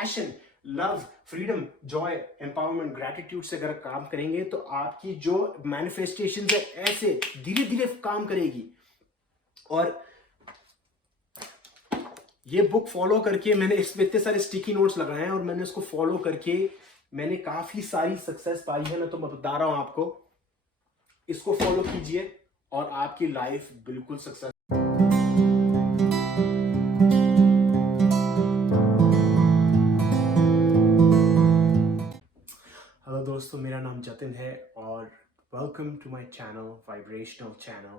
Passion, love, freedom, joy, empowerment, gratitude से अगर काम करेंगे तो आपकी जो मैनिफेस्टेशन है ऐसे धीरे धीरे काम करेगी। और ये बुक फॉलो करके मैंने इसमें इतने सारे स्टिकी नोट्स लगाए हैं और मैंने उसको फॉलो करके मैंने काफी सारी सक्सेस पाई है। मैं बता रहा हूं आपको, इसको फॉलो कीजिए और आपकी लाइफ बिल्कुल सक्सेस। हेलो दोस्तों, मेरा नाम जतिन है और welcome to my channel vibrational channel.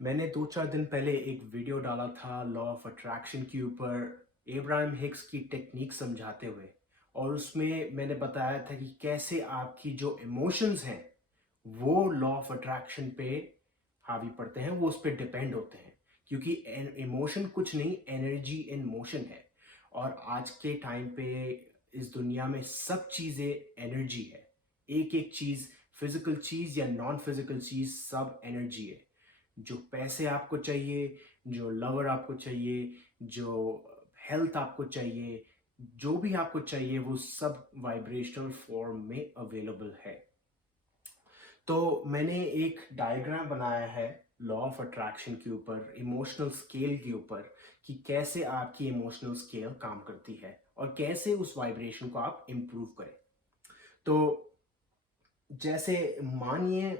मैंने 2-4 दिन पहले एक वीडियो डाला था लॉ ऑफ अट्रैक्शन के ऊपर, एब्राहम हिक्स की टेक्निक समझाते हुए। और उसमें मैंने बताया था कि कैसे आपकी जो इमोशंस हैं वो लॉ ऑफ अट्रैक्शन पे हावी पड़ते हैं, वो उस पर डिपेंड होते हैं। क्योंकि इमोशन कुछ नहीं, एनर्जी इन मोशन है। और आज के टाइम पे इस दुनिया में सब चीज़ें एनर्जी है। एक एक चीज़, फिजिकल चीज़ या नॉन फिजिकल चीज़, सब एनर्जी है। जो पैसे आपको चाहिए, जो लवर आपको चाहिए, जो हेल्थ आपको चाहिए, जो भी आपको चाहिए, वो सब वाइब्रेशनल फॉर्म में अवेलेबल है। तो मैंने एक डायग्राम बनाया है लॉ ऑफ अट्रैक्शन के ऊपर, इमोशनल स्केल के ऊपर, कि कैसे आपकी इमोशनल स्केल काम करती है और कैसे उस वाइब्रेशन को आप इम्प्रूव करें। तो जैसे मानिए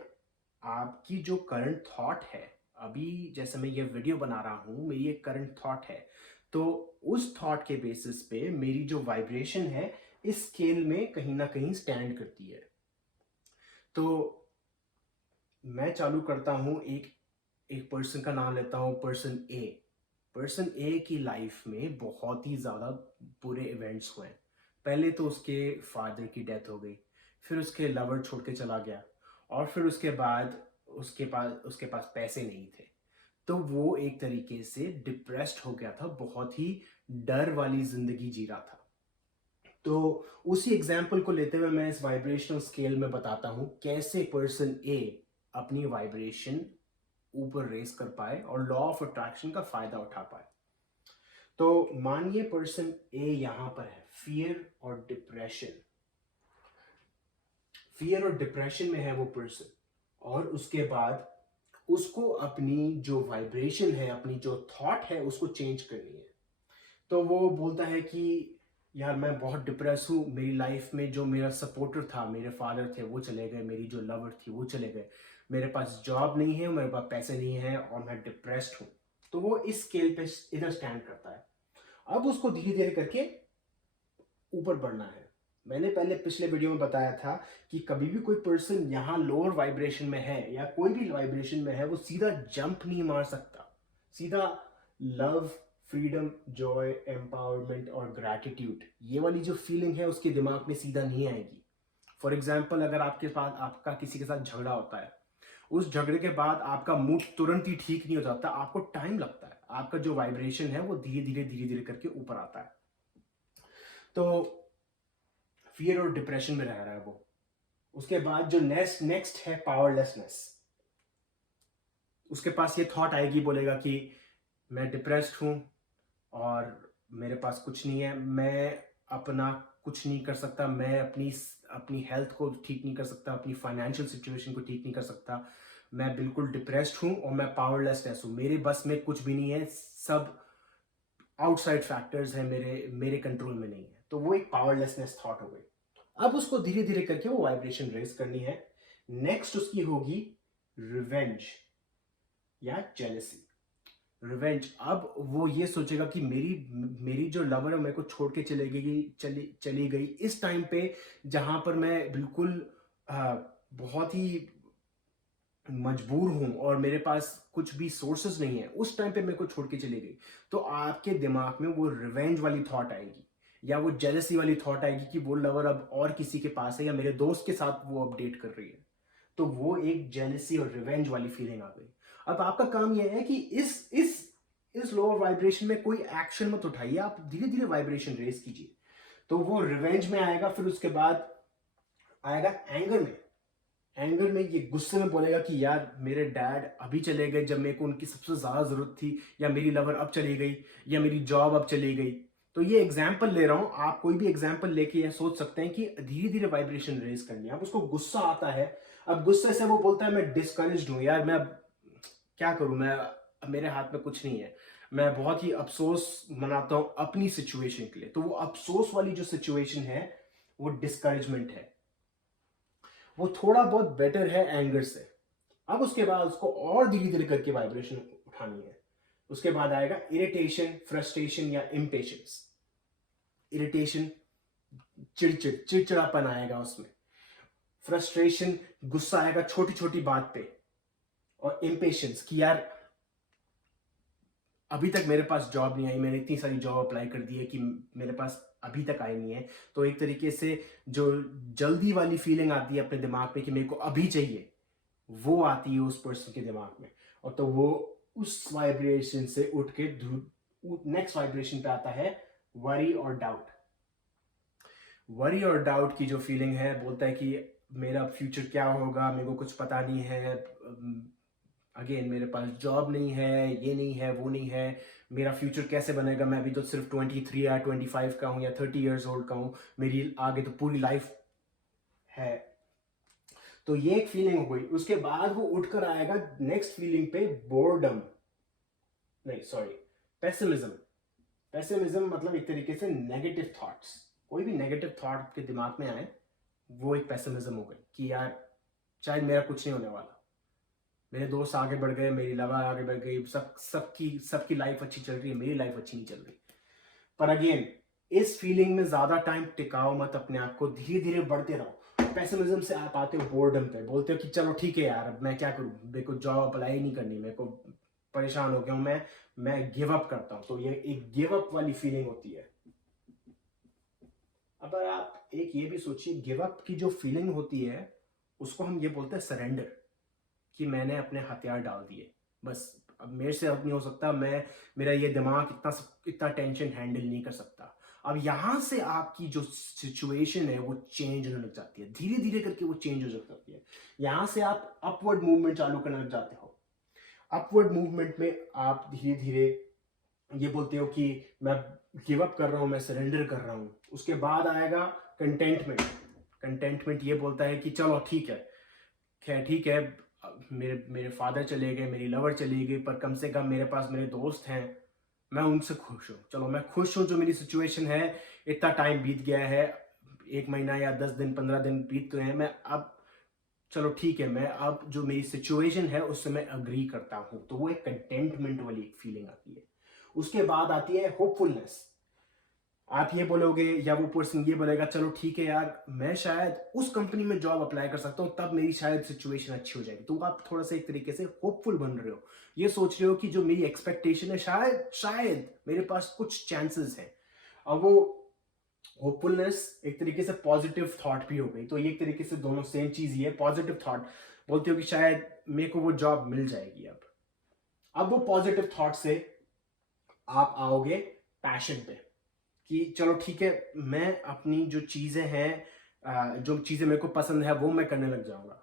आपकी जो करंट थॉट है, अभी जैसे मैं ये वीडियो बना रहा हूँ, मेरी एक करंट थॉट है, तो उस थॉट के बेसिस पे मेरी जो वाइब्रेशन है इस स्केल में कहीं ना कहीं स्टैंड करती है। तो मैं चालू करता हूँ, एक एक पर्सन का नाम लेता हूँ, पर्सन ए। पर्सन ए की लाइफ में बहुत ही ज़्यादा बुरे इवेंट्स हुए। पहले तो उसके फादर की डेथ हो गई, फिर उसके लवर छोड़ के चला गया, और फिर उसके बाद उसके पास पैसे नहीं थे। तो वो एक तरीके से डिप्रेस्ड हो गया था, बहुत ही डर वाली जिंदगी जी रहा था। तो उसी एग्जाम्पल को लेते हुए मैं इस वाइब्रेशनल स्केल में बताता हूं कैसे पर्सन ए अपनी वाइब्रेशन ऊपर रेस कर पाए और लॉ ऑफ अट्रैक्शन का फायदा उठा पाए। तो मानिए पर्सन ए यहां पर है, फियर और डिप्रेशन। फियर और डिप्रेशन में है वो पर्सन, और उसके बाद उसको अपनी जो वाइब्रेशन है, अपनी जो थॉट है, उसको चेंज करनी है। तो वो बोलता है कि यार मैं बहुत डिप्रेस हूँ, मेरी लाइफ में जो मेरा सपोर्टर था, मेरे फादर थे, वो चले गए, मेरी जो लवर थी वो चले गए, मेरे पास जॉब नहीं है, मेरे पास पैसे नहीं है और मैं डिप्रेस्ड हूँ। तो वो इस स्केल पे इधर स्टैंड करता है। अब उसको धीरे धीरे करके ऊपर बढ़ना है। मैंने पहले पिछले वीडियो में बताया था कि कभी भी कोई पर्सन यहाँ लोअर वाइब्रेशन में है या कोई भी वाइब्रेशन में है, वो सीधा जंप नहीं मार सकता। सीधा लव, फ्रीडम, जॉय, एम्पावरमेंट और ग्रैटिट्यूड, ये वाली जो फीलिंग है उसके दिमाग में सीधा नहीं आएगी। फॉर एग्जाम्पल, अगर आपके पास आपका किसी के साथ झगड़ा होता है, उस झगड़े के बाद आपका मूड तुरंत ही ठीक नहीं हो जाता, आपको टाइम लगता है। आपका जो वाइब्रेशन है वो धीरे धीरे करके ऊपर आता है। तो फियर और डिप्रेशन में रह रहा है वो। उसके बाद जो नेक्स्ट है पावरलेसनेस। उसके पास ये थॉट आएगी, बोलेगा कि मैं डिप्रेस्ड हूं और मेरे पास कुछ नहीं है, मैं अपना कुछ नहीं कर सकता, मैं अपनी अपनी हेल्थ को ठीक नहीं कर सकता, अपनी फाइनेंशियल सिचुएशन को ठीक नहीं कर सकता, मैं बिल्कुल डिप्रेस्ड हूं और मैं पावरलेसनेस हूं, मेरे बस में कुछ भी नहीं है, सब आउटसाइड फैक्टर्स हैं, मेरे मेरे कंट्रोल में नहीं है। तो वो एक पावरलेसनेस थॉट हो गई। अब उसको धीरे धीरे करके वो वाइब्रेशन रेज करनी है। नेक्स्ट उसकी होगी रिवेंज या जेलसी। रिवेंज, अब वो ये सोचेगा कि मेरी मेरी जो लवर है मेरे को छोड़ के चली गई इस टाइम पे, जहां पर मैं बिल्कुल बहुत ही मजबूर हूं और मेरे पास कुछ भी सोर्सेस नहीं है, उस टाइम पे मेरे को छोड़ के चली गई। तो आपके दिमाग में वो रिवेंज वाली थॉट आएगी या वो जेलसी वाली थॉट आएगी कि वो लवर अब और किसी के पास है या मेरे दोस्त के साथ वो अपडेट कर रही है। तो वो एक जेलसी और रिवेंज वाली फीलिंग आ गई। अब आपका काम यह है कि इस लोअर वाइब्रेशन में कोई एक्शन मत उठाइए, आप धीरे धीरे वाइब्रेशन रेस कीजिए। तो वो रिवेंज में आएगा, फिर उसके बाद आएगा एंगर में। एंगर में ये गुस्से में बोलेगा कि यार मेरे डैड अभी चले गए जब मेरे को उनकी सबसे ज्यादा जरूरत थी, या मेरी लवर अब चली गई, या मेरी जॉब अब चली गई। तो ये एग्जाम्पल ले रहा हूं, आप कोई भी एग्जाम्पल लेके ये सोच सकते हैं कि धीरे धीरे वाइब्रेशन रेज करनी है। अब उसको गुस्सा आता है, अब गुस्से से वो बोलता है मैं डिस्करेज्ड हूं यार, मैं क्या करूं, मैं मेरे हाथ में कुछ नहीं है, मैं बहुत ही अफसोस मनाता हूं अपनी सिचुएशन के लिए। तो वो अफसोस वाली जो सिचुएशन है वो डिस्करेजमेंट है, वो थोड़ा बहुत बेटर है एंगर से। अब उसके बाद उसको और धीरे धीरे करके वाइब्रेशन उठानी है। उसके बाद आएगा इरिटेशन, फ्रस्ट्रेशन या इम्पेशंस। इरिटेशन, चिड़चिड़ापन आएगा उसमें। फ्रस्ट्रेशन, गुस्सा आएगा छोटी छोटी बात पे। और इम्पेशंस कि यार अभी तक मेरे पास जॉब नहीं आई, मैंने इतनी सारी जॉब अप्लाई कर दी है कि मेरे पास अभी तक आई नहीं है। तो एक तरीके से जो जल्दी वाली फीलिंग आती है अपने दिमाग में कि मेरे को अभी चाहिए, वो आती है उस पर्सन के दिमाग में। और तो वो उस वाइब्रेशन से उठ के नेक्स्ट वाइब्रेशन पे आता है वरी और डाउट। वरी और डाउट की जो फीलिंग है, बोलता है कि मेरा फ्यूचर क्या होगा, मेरे को कुछ पता नहीं है, अगेन मेरे पास जॉब नहीं है, ये नहीं है, वो नहीं है, मेरा फ्यूचर कैसे बनेगा, मैं अभी तो सिर्फ 23 या 25 का हूँ या 30 ईयर्स ओल्ड का हूँ, मेरी आगे तो पूरी लाइफ है। तो ये एक फीलिंग हो गई। उसके बाद वो उठकर आएगा नेक्स्ट फीलिंग पे, बोर्डम, नहीं सॉरी, पेसिमिज्म। पेसिमिज्म मतलब एक तरीके से नेगेटिव थॉट्स। कोई भी नेगेटिव थॉट आपके दिमाग में आए, वो एक पेसिमिज्म हो गई कि यार शायद मेरा कुछ नहीं होने वाला, मेरे दोस्त आगे बढ़ गए, मेरी लवा आगे बढ़ गई, सबकी लाइफ अच्छी चल रही है, मेरी लाइफ अच्छी नहीं चल रही। पर अगेन इस फीलिंग में ज्यादा टाइम टिकाओ मत अपने आप को, धीरे धीरे बढ़ते रहो। पेसिमिज्म से आप आते हो बोर्डम पे, बोलते हो कि चलो ठीक है यार, अब मैं क्या करूं, मेरे को जॉब अप्लाई नहीं करनी, मेरे को परेशान हो गया हूं, मैं गिव अप करता हूं। तो ये एक गिव अप वाली फीलिंग होती है। अब आप एक ये भी सोचिए, गिव अप की जो फीलिंग होती है उसको हम ये बोलते हैं सरेंडर, कि मैंने अपने हथियार डाल दिए, बस अब मेरे से अब नहीं हो सकता, मेरा ये दिमाग इतना टेंशन हैंडल नहीं कर सकता। अब यहां से आपकी जो सिचुएशन है वो चेंज होने लग जाती है, धीरे धीरे करके वो चेंज हो जाती है। यहां से आप अपवर्ड मूवमेंट चालू करने लग जाते हो। अपवर्ड मूवमेंट में आप धीरे धीरे ये बोलते हो कि मैं गिव अप कर रहा हूं, मैं सरेंडर कर रहा हूं। उसके बाद आएगा कंटेंटमेंट। कंटेंटमेंट ये बोलता है कि चलो ठीक है, खैर ठीक है, मेरे मेरे फादर चले गए, मेरी लवर चली गई, पर कम से कम मेरे पास मेरे दोस्त हैं, मैं उनसे खुश हूँ। चलो मैं खुश हूँ, जो मेरी सिचुएशन है, इतना टाइम बीत गया है, 1 महीना या 10 दिन 15 दिन बीत गए हैं, मैं अब चलो ठीक है, मैं अब जो मेरी सिचुएशन है उससे मैं अग्री करता हूँ। तो वो एक कंटेंटमेंट वाली एक फीलिंग आती है। उसके बाद आती है होपफुलनेस। आप ये बोलोगे या वो पर्सन ये बोलेगा चलो ठीक है यार, मैं शायद उस कंपनी में जॉब अप्लाई कर सकता हूँ, तब मेरी शायद सिचुएशन अच्छी हो जाएगी। तो आप थोड़ा सा एक तरीके से होपफुल बन रहे हो, ये सोच रहे हो कि जो मेरी एक्सपेक्टेशन है शायद शायद मेरे पास कुछ चांसेस हैं। अब वो होपफुलनेस एक तरीके से पॉजिटिव थॉट भी हो गई। तो ये एक तरीके से दोनों सेम चीज ही है। पॉजिटिव थॉट बोलते हो कि शायद मेरे को वो जॉब मिल जाएगी। अब वो पॉजिटिव थॉट से आप आओगे पैशन पे, कि चलो ठीक है, मैं अपनी जो चीज़ें हैं, जो चीज़ें मेरे को पसंद है वो मैं करने लग जाऊंगा।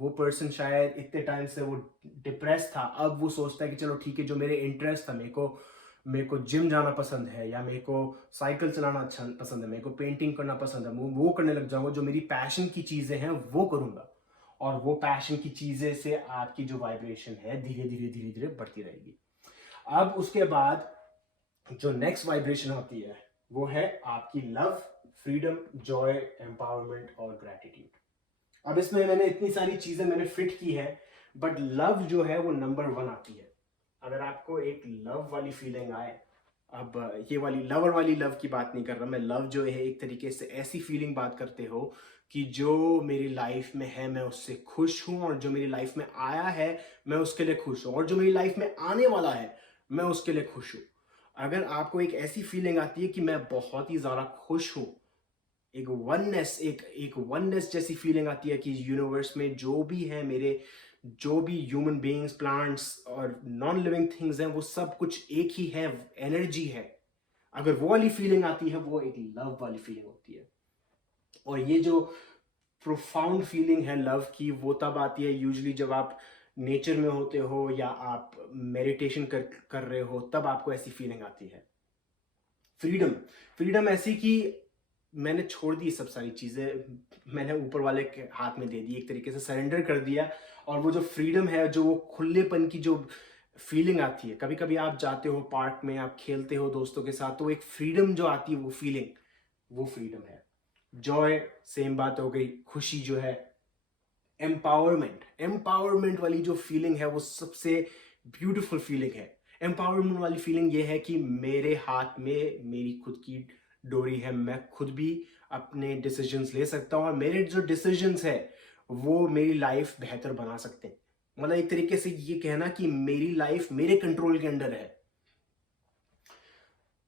वो पर्सन शायद इतने टाइम से वो डिप्रेस था, अब वो सोचता है कि चलो ठीक है, जो मेरे इंटरेस्ट था, मेरे को जिम जाना पसंद है, या मेरे को साइकिल चलाना अच्छा पसंद है, मेरे को पेंटिंग करना पसंद है, वो करने लग जाऊंगा। जो मेरी पैशन की चीज़ें हैं वो करूंगा। और वो पैशन की चीज़ें से आपकी जो वाइब्रेशन है धीरे धीरे धीरे धीरे बढ़ती रहेगी। अब उसके बाद जो नेक्स्ट वाइब्रेशन होती है वो है आपकी लव, फ्रीडम, जॉय, एम्पावरमेंट और ग्रेटिट्यूड। अब इसमें मैंने इतनी सारी चीजें मैंने फिट की है, बट लव जो है वो नंबर 1 आती है। अगर आपको एक लव वाली फीलिंग आए, अब ये वाली लवर वाली लव की बात नहीं कर रहा मैं, लव जो है एक तरीके से ऐसी फीलिंग बात करते हो कि जो मेरी लाइफ में है मैं उससे खुश हूं, और जो मेरी लाइफ में आया है मैं उसके लिए खुश हूं, और जो मेरी लाइफ में आने वाला है मैं उसके लिए खुश हूं। अगर आपको एक ऐसी फीलिंग आती है कि मैं बहुत ही ज्यादा खुश हूं, एक वननेस जैसी फीलिंग आती है कि यूनिवर्स में जो भी है, मेरे जो भी ह्यूमन बीइंग्स, प्लांट्स और नॉन लिविंग थिंग्स हैं, वो सब कुछ एक ही है, एनर्जी है। अगर वो वाली फीलिंग आती है वो एक लव वाली फीलिंग होती है। और ये जो प्रोफाउंड फीलिंग है लव की, वो तब आती है यूजुअली जब आप नेचर में होते हो या आप मेडिटेशन कर रहे हो, तब आपको ऐसी फीलिंग आती है। फ्रीडम, फ्रीडम ऐसी कि मैंने छोड़ दी सब सारी चीज़ें, मैंने ऊपर वाले के हाथ में दे दी, एक तरीके से सरेंडर कर दिया। और वो जो फ्रीडम है, जो वो खुलेपन की जो फीलिंग आती है, कभी कभी आप जाते हो पार्क में, आप खेलते हो दोस्तों के साथ, तो एक फ्रीडम जो आती है, वो फीलिंग, वो फ्रीडम है। जॉय सेम बात हो गई, खुशी जो है, एम्पावरमेंट, एम्पावरमेंट वाली जो फीलिंग है वो सबसे ब्यूटीफुल फीलिंग है। एम्पावरमेंट वाली फीलिंग ये है कि मेरे हाथ में मेरी खुद की डोरी है, मैं खुद भी अपने डिसीजंस ले सकता हूँ, और मेरे जो डिसीजंस है वो मेरी लाइफ बेहतर बना सकते हैं। मतलब एक तरीके से ये कहना कि मेरी लाइफ मेरे कंट्रोल के अंडर है।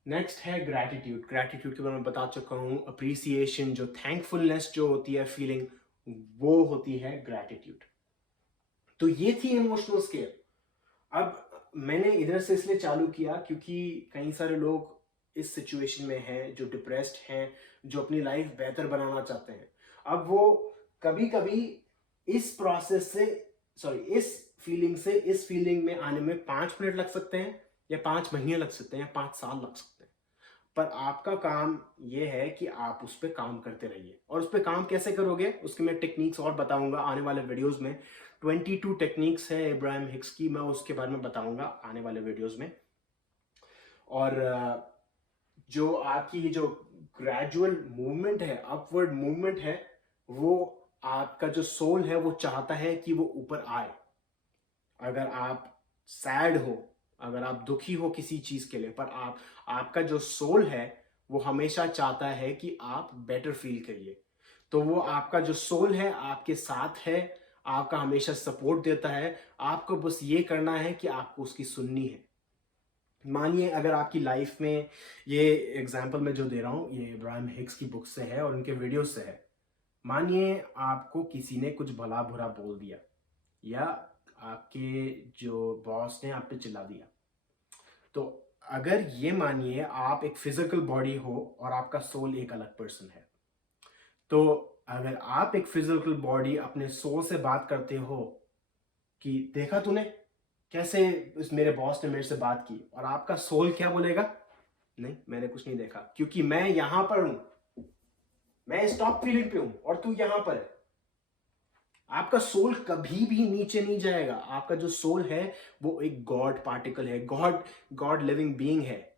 नेक्स्ट है ग्रैटिट्यूड। ग्रैटिट्यूड के बारे में बता चुका हूँ। अप्रिसिएशन, जो थैंकफुलनेस जो होती है फीलिंग, वो होती है ग्रैटिट्यूड। तो ये थी इमोशनल स्केल। अब मैंने इधर से इसलिए चालू किया क्योंकि कई सारे लोग इस सिचुएशन में हैं, जो डिप्रेस्ड हैं, जो अपनी लाइफ बेहतर बनाना चाहते हैं। अब वो कभी कभी इस प्रोसेस से, सॉरी, इस फीलिंग से इस फीलिंग में आने में 5 मिनट लग सकते हैं, या 5 महीने लग सकते हैं, या 5 साल लग सकते हैं। पर आपका काम ये है कि आप उस पर काम करते रहिए। और उस पर काम कैसे करोगे, उसके मैं टेक्निक्स और बताऊंगा आने वाले वीडियोस में। 22 टेक्निक्स है इब्राहिम हिक्स की, मैं उसके बारे में बताऊंगा आने वाले वीडियोस में। और जो आपकी ये जो ग्रेजुअल मूवमेंट है, अपवर्ड मूवमेंट है, वो आपका जो सोल है वो चाहता है कि वो ऊपर आए। अगर आप सैड हो, अगर आप दुखी हो किसी चीज के लिए, पर आपका जो सोल है वो हमेशा चाहता है कि आप बेटर फील करिए। तो वो आपका जो सोल है आपके साथ है, आपका हमेशा सपोर्ट देता है। आपको बस ये करना है कि आपको उसकी सुननी है। मानिए अगर आपकी लाइफ में, ये एग्जाम्पल मैं जो दे रहा हूँ ये इब्राहिम हिक्स की बुक से है और उनके वीडियो से है। मानिए आपको किसी ने कुछ भला बुरा बोल दिया, या आपके जो बॉस ने आप पे चिल्ला दिया। तो अगर ये मानिए आप एक फिजिकल बॉडी हो और आपका सोल एक अलग पर्सन है, तो अगर आप एक फिजिकल बॉडी अपने सोल से बात करते हो कि देखा तूने कैसे इस मेरे बॉस ने मेरे से बात की, और आपका सोल क्या बोलेगा, नहीं मैंने कुछ नहीं देखा, क्योंकि मैं यहां पर हूं, मैं इस टॉप फीलिंग पे हूं और तू यहां पर है। आपका सोल कभी भी नीचे नहीं जाएगा। आपका जो सोल है वो एक गॉड पार्टिकल है, गॉड गॉड लिविंग बीइंग है।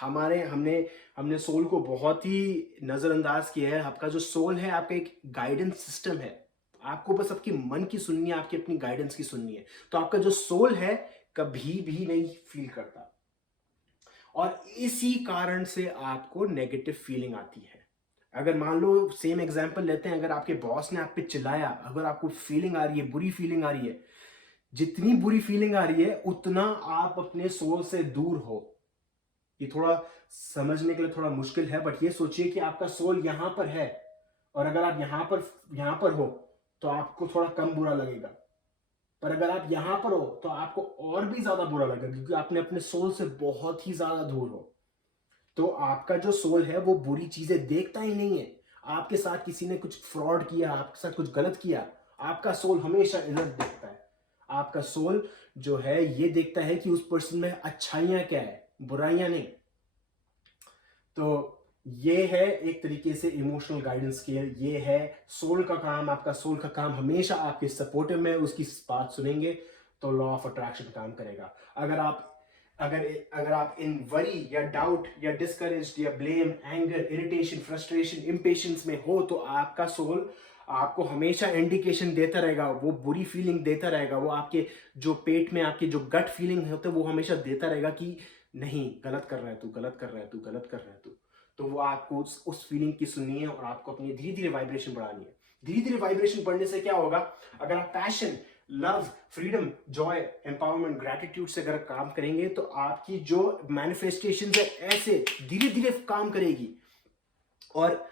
हमारे हमने हमने सोल को बहुत ही नजरअंदाज किया है। आपका जो सोल है आपका एक गाइडेंस सिस्टम है। आपको बस आपकी मन की सुननी है, आपकी अपनी गाइडेंस की सुननी है। तो आपका जो सोल है कभी भी नहीं फील करता, और इसी कारण से आपको नेगेटिव फीलिंग आती है। अगर मान लो सेम एग्जांपल लेते हैं, अगर आपके बॉस ने आप पे चिल्लाया, अगर आपको फीलिंग आ रही है, बुरी फीलिंग आ रही है, जितनी बुरी फीलिंग आ रही है उतना आप अपने सोल से दूर हो। ये थोड़ा समझने के लिए थोड़ा मुश्किल है, बट ये सोचिए कि आपका सोल यहां पर है, और अगर आप यहां पर हो तो आपको थोड़ा कम बुरा लगेगा। पर अगर आप यहां पर हो तो आपको और भी ज्यादा बुरा लगेगा, क्योंकि आपने अपने सोल से बहुत ही ज्यादा दूर हो। तो आपका जो सोल है वो बुरी चीजें देखता ही नहीं है। आपके साथ किसी ने कुछ फ्रॉड किया, आपके साथ कुछ गलत किया, आपका सोल हमेशा इज्जत देखता है। आपका सोल जो है ये देखता है कि उस पर्सन में अच्छाइयां क्या है, बुराइयां नहीं। तो ये है एक तरीके से इमोशनल गाइडेंस स्केल। ये है सोल का काम। आपका सोल का काम हमेशा आपके सपोर्टिव में, उसकी बात सुनेंगे तो लॉ ऑफ अट्रैक्शन काम करेगा। अगर आप अगर अगर आप इन वरी या डाउट या डिस्करेज्ड या blame, anger, irritation, frustration, impatience में हो, तो आपका सोल आपको हमेशा इंडिकेशन देता रहेगा, वो बुरी फीलिंग देता रहेगा। वो आपके जो पेट में आपके जो गट फीलिंग होते है वो हमेशा देता रहेगा कि नहीं, गलत कर रहा है तू, गलत कर रहा है तू, गलत कर रहा है तू। तो वो आपको उस फीलिंग की सुननी है, और आपको अपनी धीरे धीरे वाइब्रेशन बढ़ानी है। धीरे धीरे वाइब्रेशन बढ़ने से क्या होगा, अगर आप passion, love, freedom, joy, empowerment, gratitude से अगर काम करेंगे तो आपकी जो मैनिफेस्टेशन है ऐसे धीरे धीरे काम करेगी। और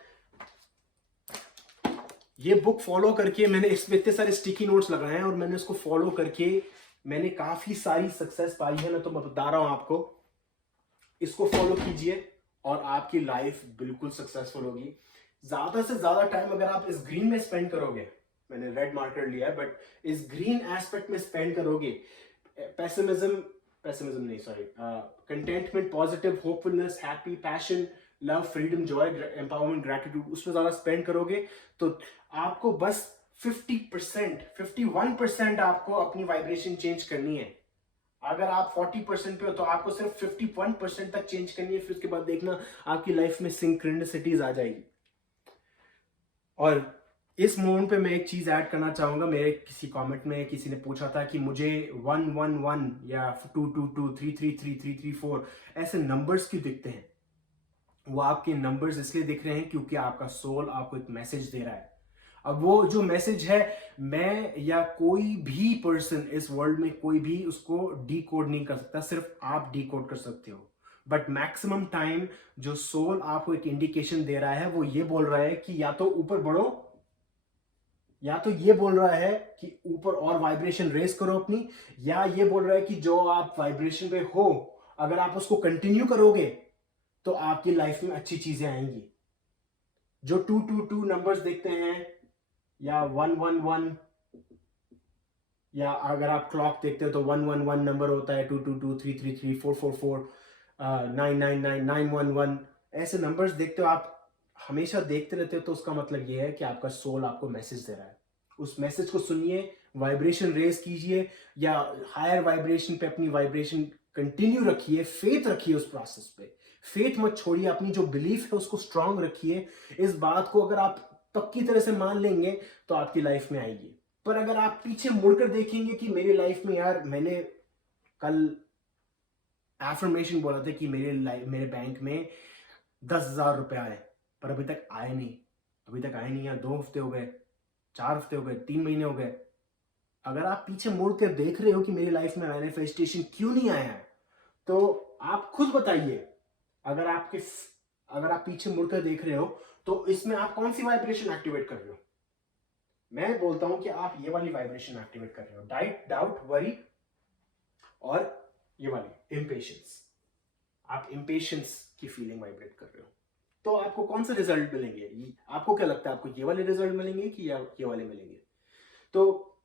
ये बुक फॉलो करके मैंने इसमें इतने सारे स्टिकी नोट्स लगाए हैं, और मैंने इसको फॉलो करके मैंने काफी सारी सक्सेस पाई है। मैं तो बता रहा हूं आपको, इसको फॉलो कीजिए और आपकी लाइफ बिल्कुल सक्सेसफुल होगी। ज्यादा से ज्यादा टाइम अगर आप इस ग्रीन में स्पेंड करोगे, मैंने रेड मार्कर लिया है, बट इस ग्रीन एस्पेक्ट में स्पेंड करोगे, पेसिमिज्म पेसिमिज्म नहीं, sorry, contentment, positive, hopefulness, happy, passion, love, freedom, joy, empowerment, gratitude, उसमें ज्यादा स्पेंड करोगे तो आपको बस 50%, 51% आपको अपनी वाइब्रेशन चेंज करनी है। अगर आप 40% पे हो तो आपको सिर्फ 51% तक चेंज करनी है, फिर उसके बाद देखना आपकी लाइफ में सिंक्रोनिसिटीज आ जाएगी। और इस मोमेंट पे मैं एक चीज ऐड करना चाहूंगा। मेरे किसी कमेंट में किसी ने पूछा था कि मुझे 111 या 222 333 334 ऐसे नंबर्स क्यों दिखते हैं। वो आपके नंबर्स इसलिए दिख रहे हैं क्योंकि आपका सोल आपको एक मैसेज दे रहा है। अब वो जो मैसेज है, मैं या कोई भी पर्सन इस वर्ल्ड में कोई भी उसको डी कोड नहीं कर सकता, सिर्फ आप डी कोड कर सकते हो। बट मैक्सिमम टाइम जो सोल आपको एक इंडिकेशन दे रहा है वो ये बोल रहा है कि या तो ऊपर बढ़ो, या तो ये बोल रहा है कि ऊपर और वाइब्रेशन रेस करो अपनी, या ये बोल रहा है कि जो आप वाइब्रेशन पे हो अगर आप उसको कंटिन्यू करोगे तो आपकी लाइफ में अच्छी चीजें आएंगी। जो 222 नंबर्स देखते हैं या 111, या अगर आप क्लॉक देखते हो तो 111 नंबर होता है, 222 333 444 999 911, ऐसे नंबर्स देखते हो आप, हमेशा देखते रहते हो, तो उसका मतलब ये है कि आपका सोल आपको मैसेज दे रहा है। उस मैसेज को सुनिए, वाइब्रेशन रेज कीजिए, या हायर वाइब्रेशन पे अपनी वाइब्रेशन कंटिन्यू रखिए, फेथ रखिए उस प्रोसेस पे, फेथ मत छोड़िए, अपनी जो बिलीफ है उसको स्ट्रांग रखिए। इस बात को अगर आप पक्की तरह से मान लेंगे तो आपकी लाइफ में आएगी। पर अगर आप पीछे मुड़कर देखेंगे कि मेरी लाइफ में यार मैंने कल एफर्मेशन बोला था कि मेरे बैंक में 10,000 रुपए आए, पर अभी तक आए नहीं, अभी तक आए नहीं, यार 2 हफ्ते हो गए, 4 हफ्ते हो गए, 3 महीने हो गए। अगर आप पीछे मुड़ कर देख रहे हो कि मेरी लाइफ में मैनिफेस्टेशन क्यों नहीं आया है, तो आप खुद बताइए। अगर आप पीछे मुड़कर देख रहे हो तो इसमें आप कौन सी वाइब्रेशन एक्टिवेट कर रहे हो। मैं बोलता हूं कि आप ये वाली वाइब्रेशन एक्टिवेट कर रहे हो, डाउट, वरी, और ये वाली इम्पेशंस। आप इम्पेशंस की फीलिंग वाइब्रेट कर रहे हो, तो आपको कौन से रिजल्ट मिलेंगे? आपको क्या लगता है, आपको ये वाले रिजल्ट मिलेंगे कि या ये वाले मिलेंगे? तो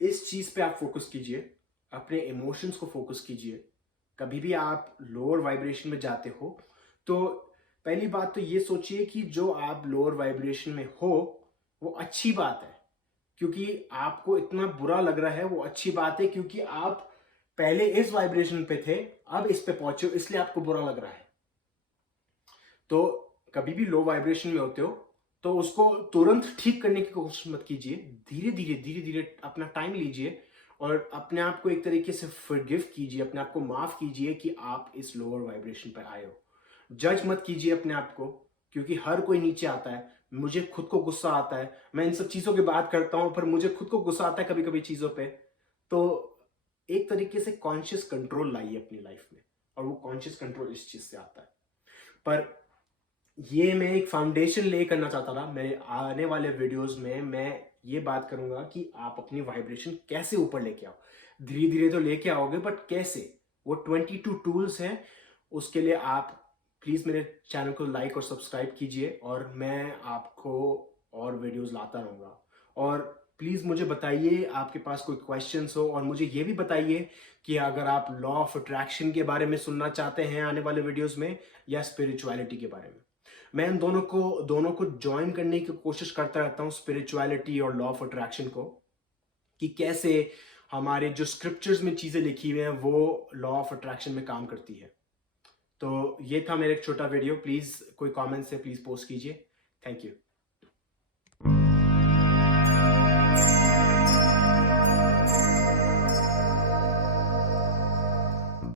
इस चीज पे आप फोकस कीजिए, अपने इमोशंस को फोकस कीजिए। कभी भी आप लोअर वाइब्रेशन में जाते हो तो पहली बात तो ये सोचिए कि जो आप लोअर वाइब्रेशन में हो वो अच्छी बात है, क्योंकि आपको इतना बुरा लग रहा है वो अच्छी बात है, क्योंकि आप पहले इस वाइब्रेशन पे थे, अब इस पे पहुंचे हो, इसलिए आपको बुरा लग रहा है। तो कभी भी लो वाइब्रेशन में होते हो तो उसको तुरंत ठीक करने की कोशिश मत कीजिए, धीरे धीरे अपना टाइम लीजिए और अपने आप को एक तरीके से फॉरगिव कीजिए, अपने आप को माफ कीजिए कि आप इस लोअर वाइब्रेशन पर आए हो। जज मत कीजिए अपने आप को, क्योंकि हर कोई नीचे आता है। मुझे खुद को गुस्सा आता है, मैं इन सब चीजों की बात करता हूं, पर मुझे खुद को गुस्सा आता है कभी कभी चीजों पे। तो एक तरीके से कॉन्शियस कंट्रोल लाइए अपनी लाइफ में, और वो कॉन्शियस कंट्रोल इस चीज से आता है। पर ये मैं एक फाउंडेशन ले करना चाहता था। मेरे आने वाले वीडियोस में मैं ये बात करूंगा कि आप अपनी वाइब्रेशन कैसे ऊपर लेके आओ। धीरे धीरे तो लेके आओगे, बट कैसे, वो 22 टूल्स हैं। उसके लिए आप प्लीज मेरे चैनल को लाइक और सब्सक्राइब कीजिए, और मैं आपको और वीडियोस लाता रहूंगा। और प्लीज मुझे बताइए आपके पास कोई क्वेश्चंस हो, और मुझे ये भी बताइए कि अगर आप लॉ ऑफ अट्रैक्शन के बारे में सुनना चाहते हैं आने वाले वीडियोस में, या स्पिरिचुअलिटी के बारे में। मैं इन दोनों को ज्वाइन करने की कोशिश करता रहता हूँ, स्पिरिचुअलिटी और लॉ ऑफ अट्रैक्शन को, कि कैसे हमारे जो स्क्रिप्चर्स में चीजें लिखी हुई हैं वो लॉ ऑफ अट्रैक्शन में काम करती है। तो ये था मेरा एक छोटा वीडियो। प्लीज कोई कमेंट्स है प्लीज पोस्ट कीजिए। Thank you.